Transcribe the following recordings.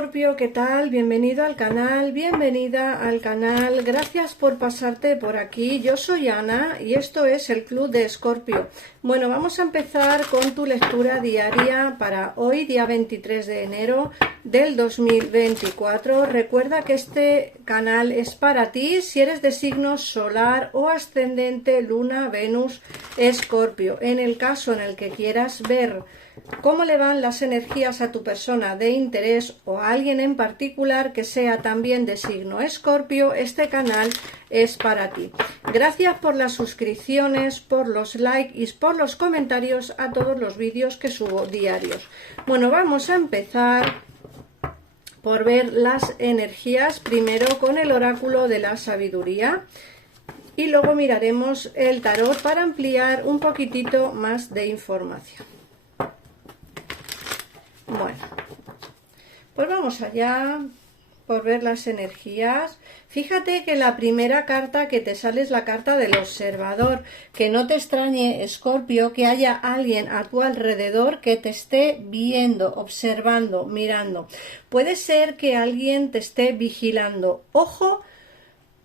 Escorpio, ¿qué tal? Bienvenido al canal, bienvenida al canal, gracias por pasarte por aquí. Yo soy Ana y esto es el Club de Escorpio. Bueno, vamos a empezar con tu lectura diaria para hoy, día 23 de enero del 2024. Recuerda que este canal es para ti si eres de signo solar o ascendente Luna, Venus, Escorpio. En el caso en el que quieras ver cómo le van las energías a tu persona de interés o a alguien en particular que sea también de signo Escorpio, este canal es para ti. Gracias por las suscripciones, por los likes y por los comentarios a todos los vídeos que subo diarios. Bueno, vamos a empezar por ver las energías, primero con el oráculo de la sabiduría y luego miraremos el tarot para ampliar un poquitito más de información. Bueno, pues vamos allá por ver las energías. Fíjate que la primera carta que te sale es la carta del observador. Que no te extrañe, Escorpio, que haya alguien a tu alrededor que te esté viendo, observando, mirando. Puede ser que alguien te esté vigilando. Ojo,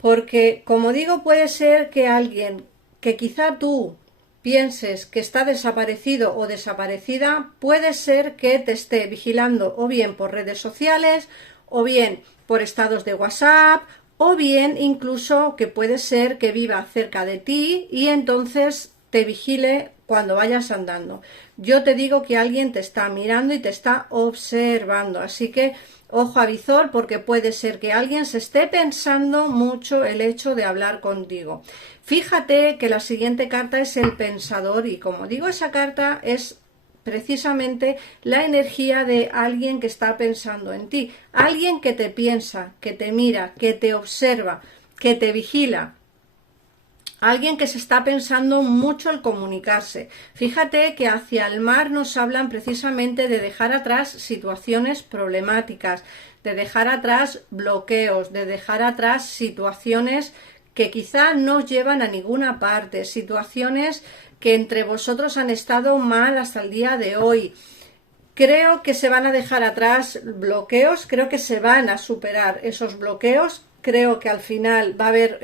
porque como digo, puede ser que alguien que quizá tú pienses que está desaparecido o desaparecida, puede ser que te esté vigilando o bien por redes sociales, o bien por estados de WhatsApp, o bien incluso que puede ser que viva cerca de ti y entonces te vigile cuando vayas andando. Yo te digo que alguien te está mirando y te está observando, así que ojo a visor, porque puede ser que alguien se esté pensando mucho el hecho de hablar contigo. Fíjate que la siguiente carta es el pensador y como digo, esa carta es precisamente la energía de alguien que está pensando en ti, alguien que te piensa, que te mira, que te observa, que te vigila. Alguien que se está pensando mucho el comunicarse. Fíjate que hacia el mar nos hablan precisamente de dejar atrás situaciones problemáticas, de dejar atrás bloqueos, de dejar atrás situaciones que quizá no llevan a ninguna parte, situaciones que entre vosotros han estado mal hasta el día de hoy. Creo que se van a dejar atrás bloqueos, creo que se van a superar esos bloqueos, creo que al final va a haber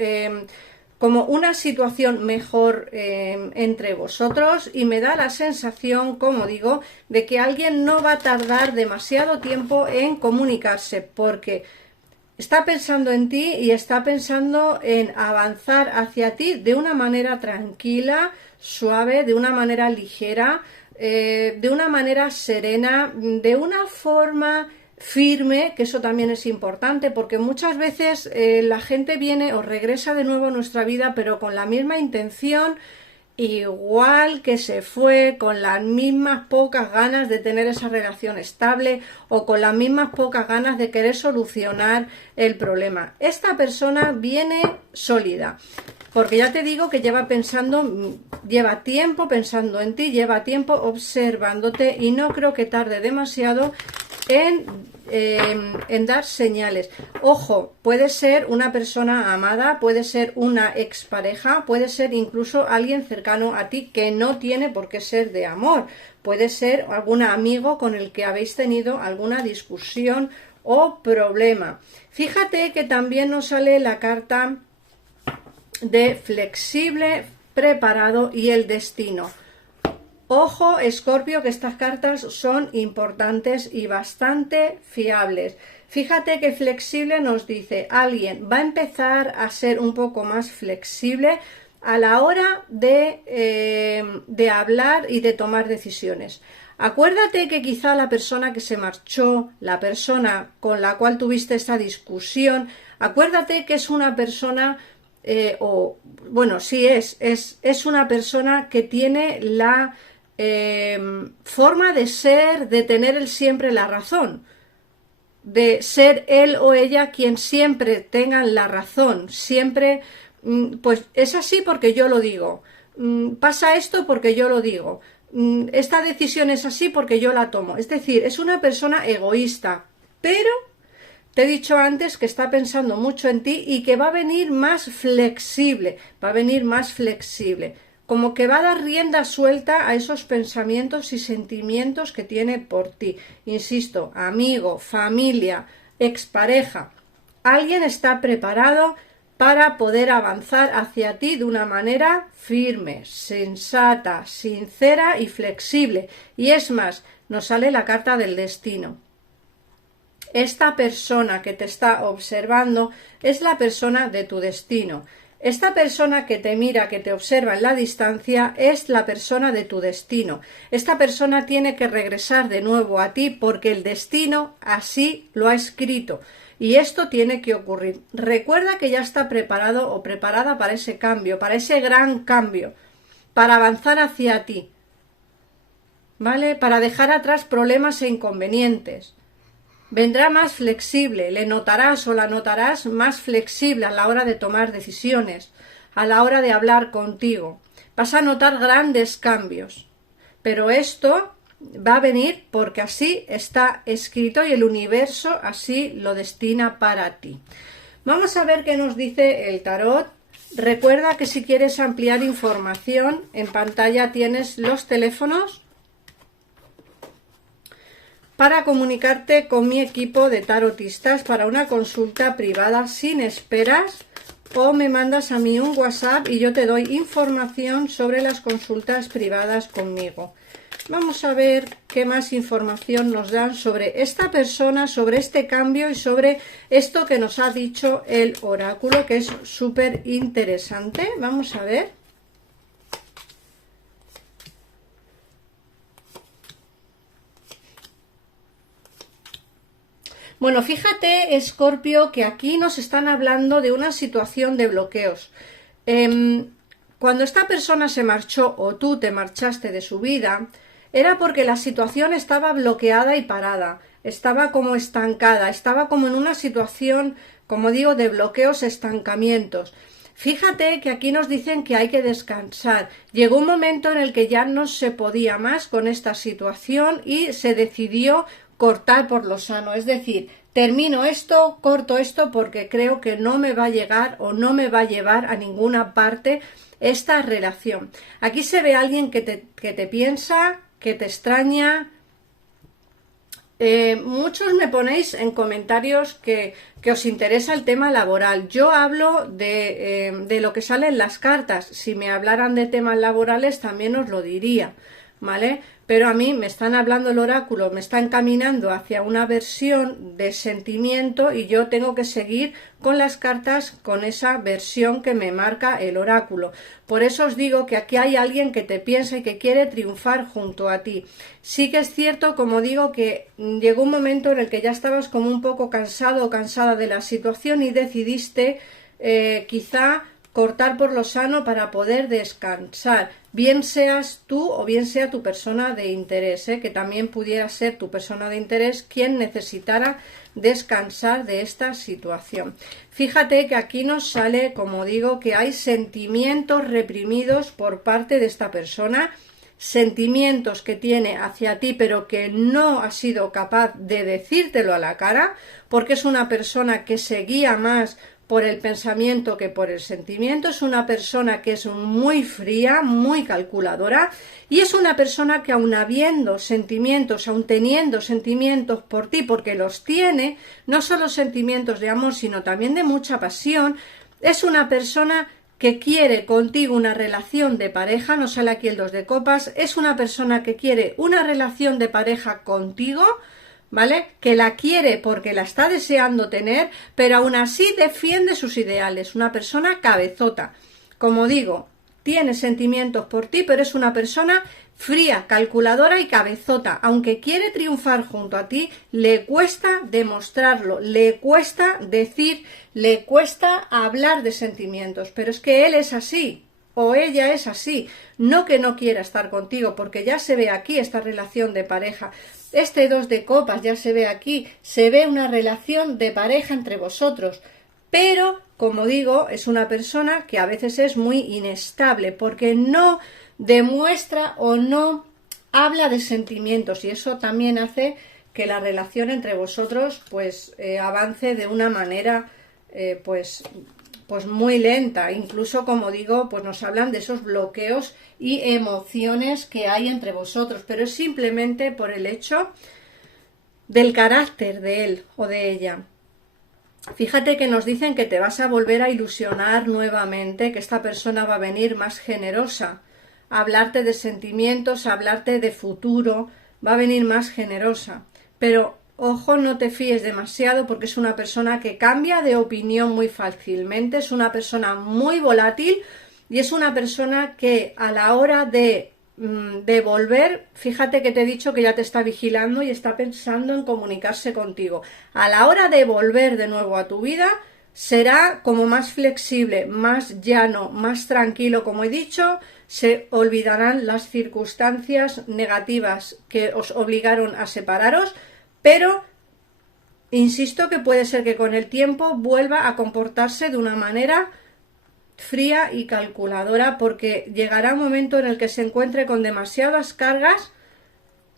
como una situación mejor entre vosotros y me da la sensación, como digo, de que alguien no va a tardar demasiado tiempo en comunicarse porque está pensando en ti y está pensando en avanzar hacia ti de una manera tranquila, suave, de una manera ligera, de una manera serena, de una forma firme, que eso también es importante porque muchas veces la gente viene o regresa de nuevo a nuestra vida pero con la misma intención, igual que se fue, con las mismas pocas ganas de tener esa relación estable o con las mismas pocas ganas de querer solucionar el problema. Esta persona viene sólida porque ya te digo que lleva tiempo pensando en ti, lleva tiempo observándote y no creo que tarde demasiado en dar señales. Ojo, puede ser una persona amada, puede ser una expareja, puede ser incluso alguien cercano a ti que no tiene por qué ser de amor, puede ser algún amigo con el que habéis tenido alguna discusión o problema. Fíjate que también nos sale la carta de flexible, preparado y el destino. Ojo, Escorpio, que estas cartas son importantes y bastante fiables. Fíjate que flexible nos dice, alguien va a empezar a ser un poco más flexible a la hora de hablar y de tomar decisiones. Acuérdate que quizá la persona que se marchó, la persona con la cual tuviste esta discusión, acuérdate que es una persona... es una persona que tiene la forma de ser, de tener él siempre la razón, de ser él o ella quien siempre tengan la razón, siempre, pues es así porque yo lo digo, pasa esto porque yo lo digo, esta decisión es así porque yo la tomo, es decir, es una persona egoísta, pero te he dicho antes que está pensando mucho en ti y que va a venir más flexible, va a venir más flexible. como que va a dar rienda suelta a esos pensamientos y sentimientos que tiene por ti. Insisto, amigo, familia, expareja, alguien está preparado para poder avanzar hacia ti de una manera firme, sensata, sincera y flexible. Y es más, nos sale la carta del destino. Esta persona que te está observando es la persona de tu destino. Esta persona que te mira, que te observa en la distancia, es la persona de tu destino. Esta persona tiene que regresar de nuevo a ti porque el destino así lo ha escrito. Y esto tiene que ocurrir. Recuerda que ya está preparado o preparada para ese cambio, para ese gran cambio, para avanzar hacia ti, ¿vale? Para dejar atrás problemas e inconvenientes. Vendrá más flexible, le notarás o la notarás más flexible a la hora de tomar decisiones, a la hora de hablar contigo. Vas a notar grandes cambios, pero esto va a venir porque así está escrito y el universo así lo destina para ti. Vamos a ver qué nos dice el tarot. Recuerda que si quieres ampliar información, en pantalla tienes los teléfonos para comunicarte con mi equipo de tarotistas para una consulta privada sin esperas, o me mandas a mí un WhatsApp y yo te doy información sobre las consultas privadas conmigo. Vamos a ver qué más información nos dan sobre esta persona, sobre este cambio y sobre esto que nos ha dicho el oráculo, que es súper interesante. Vamos a ver. Bueno, fíjate, Escorpio, que aquí nos están hablando de una situación de bloqueos. Cuando esta persona se marchó o tú te marchaste de su vida, era porque la situación estaba bloqueada y parada, estaba como estancada, estaba como en una situación, como digo, de bloqueos, estancamientos. Fíjate que aquí nos dicen que hay que descansar. Llegó un momento en el que ya no se podía más con esta situación y se decidió cortar por lo sano, es decir, termino esto, corto esto porque creo que no me va a llegar o no me va a llevar a ninguna parte esta relación. Aquí se ve a alguien que te piensa, que te extraña. Muchos me ponéis en comentarios que os interesa el tema laboral. Yo hablo de lo que sale en las cartas. Si me hablaran de temas laborales también os lo diría, ¿vale? Pero a mí me están hablando el oráculo, me está encaminando hacia una versión de sentimiento y yo tengo que seguir con las cartas con esa versión que me marca el oráculo. Por eso os digo que aquí hay alguien que te piensa y que quiere triunfar junto a ti. Sí que es cierto, como digo, que llegó un momento en el que ya estabas como un poco cansado o cansada de la situación y decidiste quizá cortar por lo sano para poder descansar, bien seas tú o bien sea tu persona de interés, que también pudiera ser tu persona de interés quien necesitara descansar de esta situación. Fíjate que aquí nos sale, como digo, que hay sentimientos reprimidos por parte de esta persona, sentimientos que tiene hacia ti pero que no ha sido capaz de decírtelo a la cara porque es una persona que se guía más por el pensamiento que por el sentimiento, es una persona que es muy fría, muy calculadora y es una persona que aun habiendo sentimientos, aun teniendo sentimientos por ti, porque los tiene, no solo sentimientos de amor, sino también de mucha pasión, es una persona que quiere contigo una relación de pareja, no sale aquí el 2 de copas, es una persona que quiere una relación de pareja contigo, ¿vale? Que la quiere porque la está deseando tener, pero aún así defiende sus ideales. Una persona cabezota. Como digo, tiene sentimientos por ti, pero es una persona fría, calculadora y cabezota. Aunque quiere triunfar junto a ti, le cuesta demostrarlo, le cuesta decir, le cuesta hablar de sentimientos. Pero es que él es así. O ella es así, no que no quiera estar contigo, porque ya se ve aquí esta relación de pareja. Este 2 de copas ya se ve aquí, se ve una relación de pareja entre vosotros, pero, como digo, es una persona que a veces es muy inestable, porque no demuestra o no habla de sentimientos, y eso también hace que la relación entre vosotros pues avance de una manera pues pues muy lenta, incluso como digo, pues nos hablan de esos bloqueos y emociones que hay entre vosotros, pero es simplemente por el hecho del carácter de él o de ella. Fíjate que nos dicen que te vas a volver a ilusionar nuevamente, que esta persona va a venir más generosa, a hablarte de sentimientos, a hablarte de futuro, va a venir más generosa, pero ojo, no te fíes demasiado porque es una persona que cambia de opinión muy fácilmente, es una persona muy volátil y es una persona que a la hora de volver, fíjate que te he dicho que ya te está vigilando y está pensando en comunicarse contigo. A la hora de volver de nuevo a tu vida, será como más flexible, más llano, más tranquilo, como he dicho, se olvidarán las circunstancias negativas que os obligaron a separaros, pero insisto que puede ser que con el tiempo vuelva a comportarse de una manera fría y calculadora, porque llegará un momento en el que se encuentre con demasiadas cargas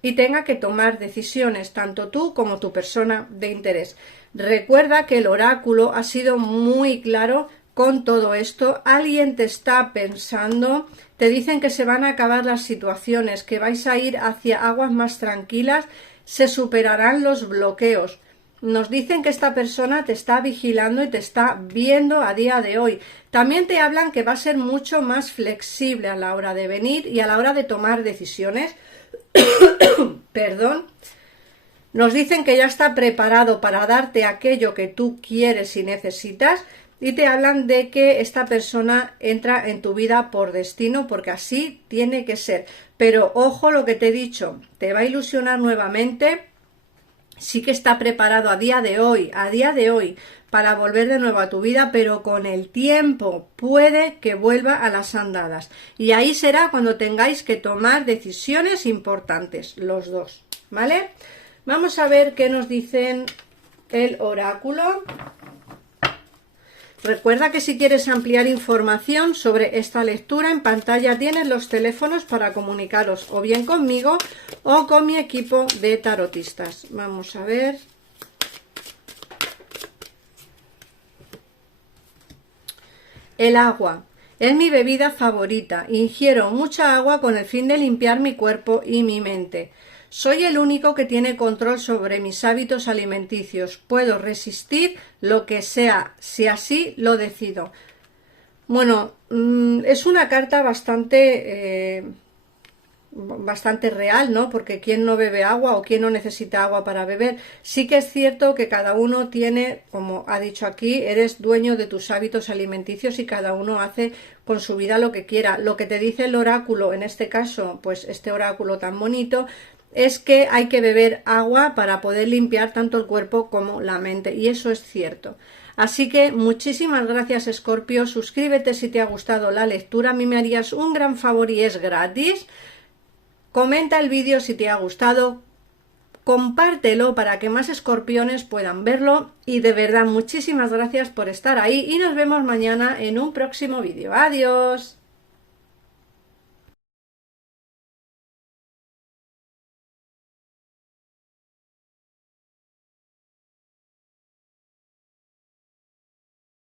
y tenga que tomar decisiones, tanto tú como tu persona de interés. Recuerda que el oráculo ha sido muy claro con todo esto. Alguien te está pensando, te dicen que se van a acabar las situaciones, que vais a ir hacia aguas más tranquilas, se superarán los bloqueos. Nos dicen que esta persona te está vigilando y te está viendo a día de hoy. También te hablan que va a ser mucho más flexible a la hora de venir y a la hora de tomar decisiones. Perdón. Nos dicen que ya está preparado para darte aquello que tú quieres y necesitas, y te hablan de que esta persona entra en tu vida por destino, porque así tiene que ser. Pero ojo lo que te he dicho, te va a ilusionar nuevamente. Sí que está preparado a día de hoy, para volver de nuevo a tu vida, pero con el tiempo puede que vuelva a las andadas. Y ahí será cuando tengáis que tomar decisiones importantes, los dos, ¿vale? Vamos a ver qué nos dicen el oráculo. Recuerda que si quieres ampliar información sobre esta lectura, en pantalla tienes los teléfonos para comunicaros o bien conmigo o con mi equipo de tarotistas. Vamos a ver. El agua. Es mi bebida favorita. Ingiero mucha agua con el fin de limpiar mi cuerpo y mi mente. Soy el único que tiene control sobre mis hábitos alimenticios. Puedo resistir lo que sea, si así lo decido. Bueno, es una carta bastante real, ¿no? Porque ¿quién no bebe agua o quién no necesita agua para beber? Sí que es cierto que cada uno tiene, como ha dicho aquí, eres dueño de tus hábitos alimenticios y cada uno hace con su vida lo que quiera. Lo que te dice el oráculo, en este caso, pues este oráculo tan bonito, es que hay que beber agua para poder limpiar tanto el cuerpo como la mente, y eso es cierto. Así que muchísimas gracias, Escorpio. Suscríbete si te ha gustado la lectura, a mí me harías un gran favor y es gratis. Comenta el vídeo si te ha gustado, compártelo para que más escorpiones puedan verlo, y de verdad muchísimas gracias por estar ahí y nos vemos mañana en un próximo vídeo. Adiós.